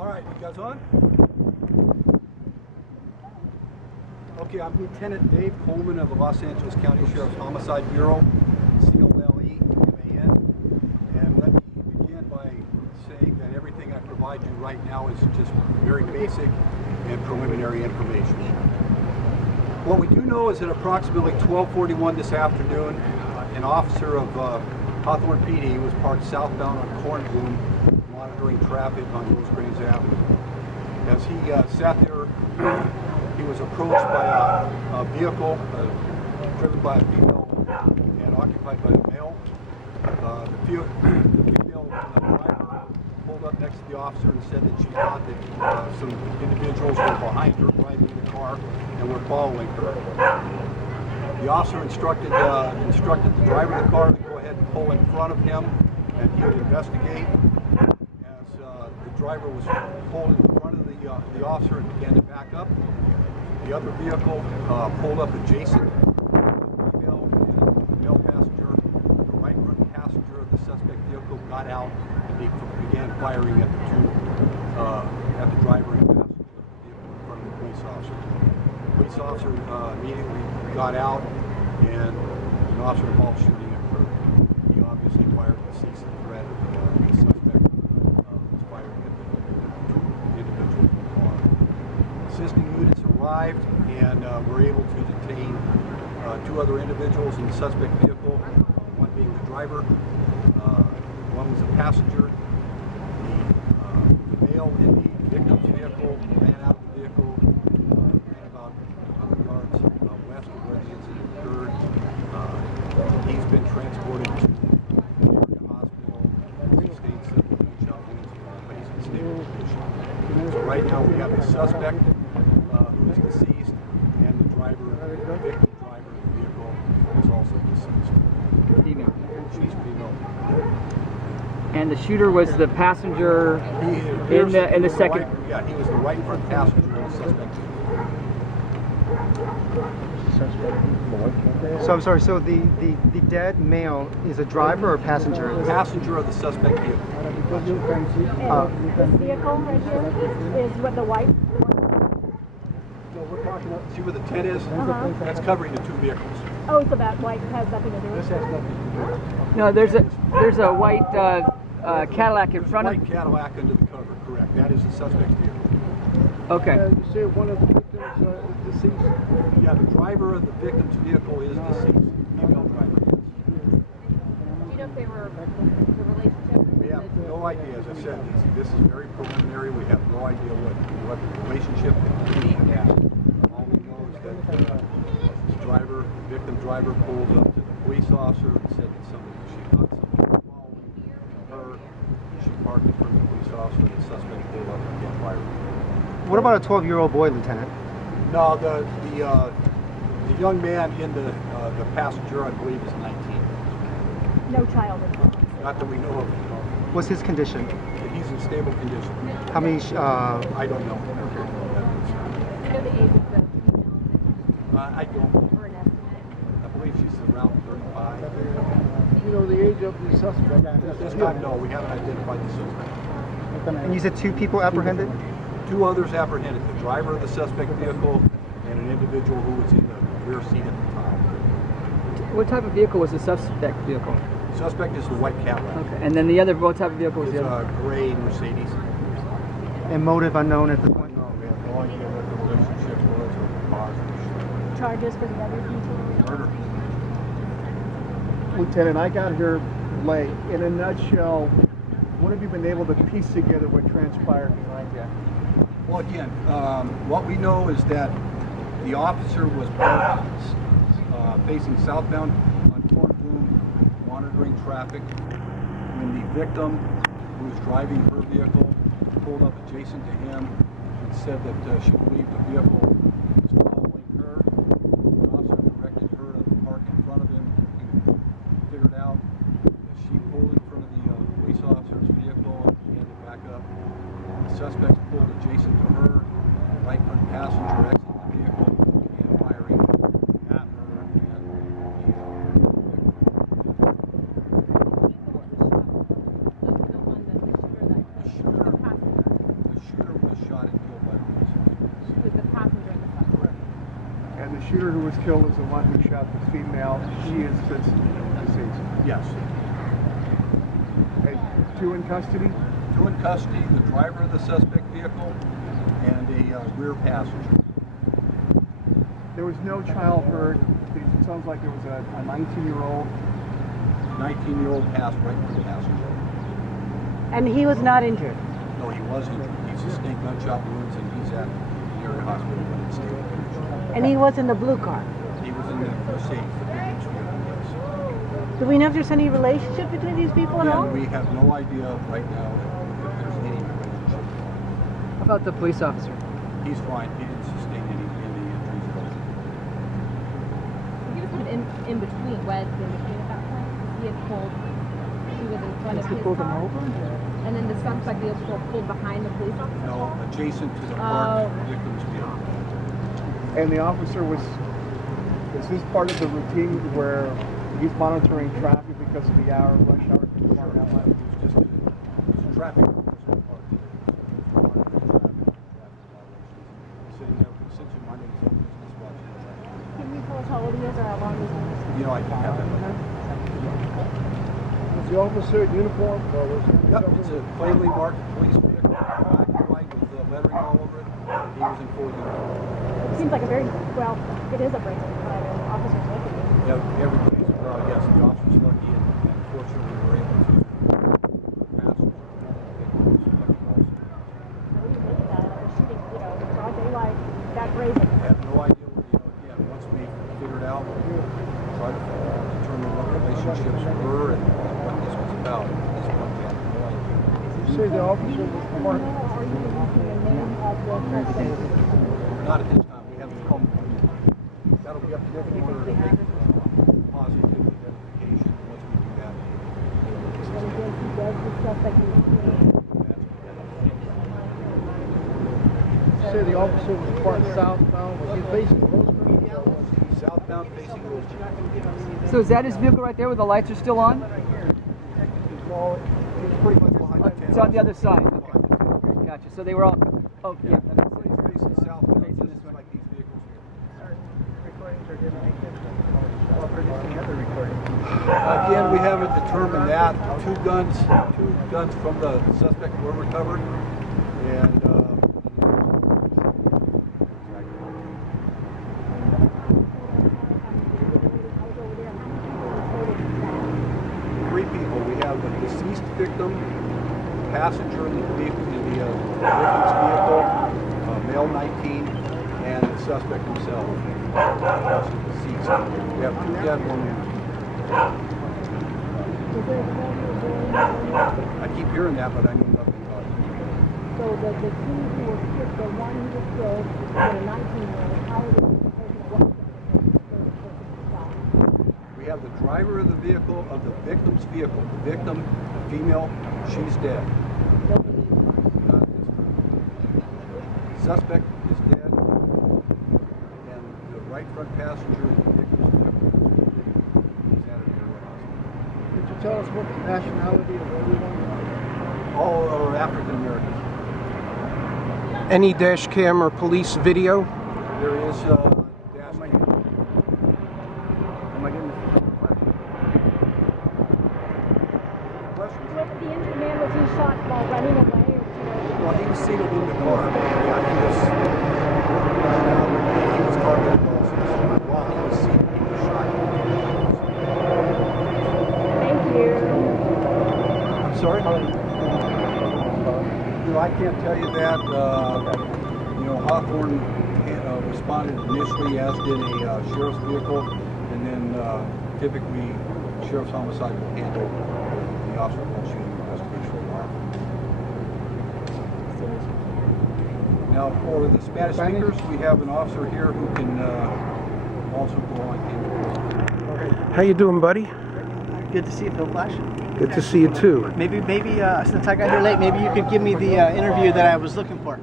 All right, you guys on? Okay, I'm Lieutenant Dave Coleman of the Los Angeles County Sheriff's Homicide Bureau, COLEMAN. And let me begin by saying that everything I provide you right now is just very basic and preliminary information. What we do know is that approximately 12:41 this afternoon, an officer of Hawthorne PD was parked southbound on Kornblum, monitoring traffic on Rosecrans Avenue. As he sat there, he was approached by a vehicle driven by a female and occupied by a male. The female driver pulled up next to the officer and said that she thought that some individuals were behind her driving the car and were following her. The officer instructed the driver of the car to go ahead and pull in front of him, and he would investigate. As the driver was pulled in front of the officer and began to back up, the other vehicle pulled up adjacent. The female and the male passenger, the right front passenger of the suspect vehicle, got out and they began firing at the driver and passenger of the vehicle in front of the police officer. The police officer immediately got out, and an officer involved shooting occurred. He obviously fired the cease and threat. The suspect was firing at the individual in the car. Assisting units arrived and were able to detain two other individuals in the suspect vehicle, one being the driver, one was a passenger. The male in the victim's vehicle ran out of the vehicle, ran about 100 yards west of where the incident occurred. He's been transported to the area hospital. He sustained several gunshot wounds, but he's in stable condition. So right now we have the suspect who is deceased, and the victim driver of the vehicle is also deceased. Female. She's female. And the shooter was the passenger in the second. Yeah, he was the right front passenger in the suspect vehicle. So I'm sorry, so the dead male is a driver or passenger? Passenger of the suspect vehicle. This vehicle right here is what the white. So we're talking about, see where the tent is? That's covering the two vehicles. Oh, so that white has nothing to do with This it. has nothing to do with it. No, there's a white Cadillac in front of. White Cadillac under the cover, correct. That is the suspect's vehicle. Okay. You say one of the victims is deceased? Yeah, the driver of the victim's vehicle is deceased. Female driver, yes. Do you know if they were the relationship? We have no idea, as I said, this is very preliminary. We have no idea what the relationship could be. All we know is that the victim driver pulled up to the police officer and said that she thought somebody was following her. She parked in front of the police officer, and the suspect pulled up and began firing. What about a 12-year-old boy, Lieutenant? No, the young man in the passenger, I believe, is 19. No child involved. Not that we know of. What's his condition? He's in stable condition. How many? I don't know. Do you know the age of the female? I don't know. Or an estimate? I believe she's around 35. You know the age of the suspect? At this time, no, we haven't identified the suspect. And you said 2 people apprehended? 2 others apprehended, the driver of the suspect vehicle and an individual who was in the rear seat at the time. What type of vehicle was the suspect vehicle? Suspect is the white Cadillac. Okay. And then the other, what type of vehicle was It's the other? a gray Mercedes. And motive unknown at this point? No, we have no idea what the relationship was or the cause of the Charges for the other details? murder. Lieutenant, I got here late. In a nutshell, what have you been able to piece together what transpired behind you? Well, again, what we know is that the officer was parked facing southbound on Kornblum, monitoring traffic, when the victim, who was driving her vehicle, pulled up adjacent to him and said that she believed the vehicle was following her. The officer directed her to park in front of him. He figured out that she pulled in front of the police officer's vehicle and began to back up. The suspects pulled adjacent to her, right front passenger exited the vehicle, began firing at her and the shooter who was killed is the one who shot the female. She is deceased. Yes. Okay. 2 in custody? 2 in custody, the driver of the suspect vehicle and a rear passenger. There was no child hurt. It sounds like there was a 19-year-old. 19-year-old passed right through the passenger. And he was not injured. No, he was injured. He sustained gunshot wounds and he's at the area hospital in state. And he was in the blue car. He was in the safe. Yes. Do we know if there's any relationship between these people at all? And we have no idea right now if there's any relationship. How about the police officer? He's fine. He didn't sustain any injuries at all. He was kind of in between, wedged in between at that point. He had pulled, he was in front of his car. And then the suspect vehicle pulled behind the police officer? No, adjacent to the parked victim's vehicle. And the officer was, is this part of the routine where he's monitoring traffic because of the hour, rush hour? It's just a traffic enforcement part. Sitting there, essentially minding his own business, watching the traffic. Can you tell us how old he is or how long he's been? You know, I don't have that. Was the officer in uniform? Or was Yep, it's a plainly marked police vehicle, black and white with lettering all over it. He was in full uniform. Seems like a very, well, it is a brazen officer's lucky. Yeah, everybody's, yes, the officer's lucky, and fortunately we were able to pass the victim was lucky also. Shooting, broad daylight, that brazen. I have no idea, again, once we figured out, tried to determine what relationships were and what this was about, at this point we have no idea. you say the officer was part? Are you releasing the name of the suspect? Not at this time, we haven't come. That'll be up to the coroner to make positive identification once we do that. And again, he does the stuff that he You say the officer was part southbound. Was he facing Rosecrans? Southbound facing Rosecrans. So is that his vehicle right there where the lights are still on? Well, it's pretty much behind the It's on the other side. Okay. Gotcha. So they were all. Oh, yeah. That makes sense. Facing southbound, this is like these vehicles here. Again, we haven't determined that. Two guns from the suspect were recovered, and three people. We have the deceased victim, passenger in the vehicle, victim's vehicle, male 19, and the suspect himself, also deceased. We have 2 dead, 1 wounded. I keep hearing that, but I know nothing about it. So the two who were killed, the one who was killed, and a 19-year-old, how are they We have the driver of the vehicle, of the victim's vehicle. The victim, female, she's dead. Suspect is dead, and the right front passenger of the victim's vehicle is at an area hospital. Could you tell us what the nationality of everyone? All are African Americans. Any dash cam or police video? There is dash cam. Oh my goodness. Questions? Was the injured man, was he shot while running away? Or, Well, he was seated in the car. Yeah, he was targeted also. While he was seated, he was shot. Thank you. I'm sorry? I can't tell you that. Hawthorne responded initially, as did a sheriff's vehicle, and then typically sheriff's homicide will handle the officer shooting investigation. Now, for the Spanish speakers, we have an officer here who can also go on. How you doing, buddy? Good to see you, Phil Flash. Good to see you too. Maybe since I got here late, maybe you could give me the interview that I was looking for.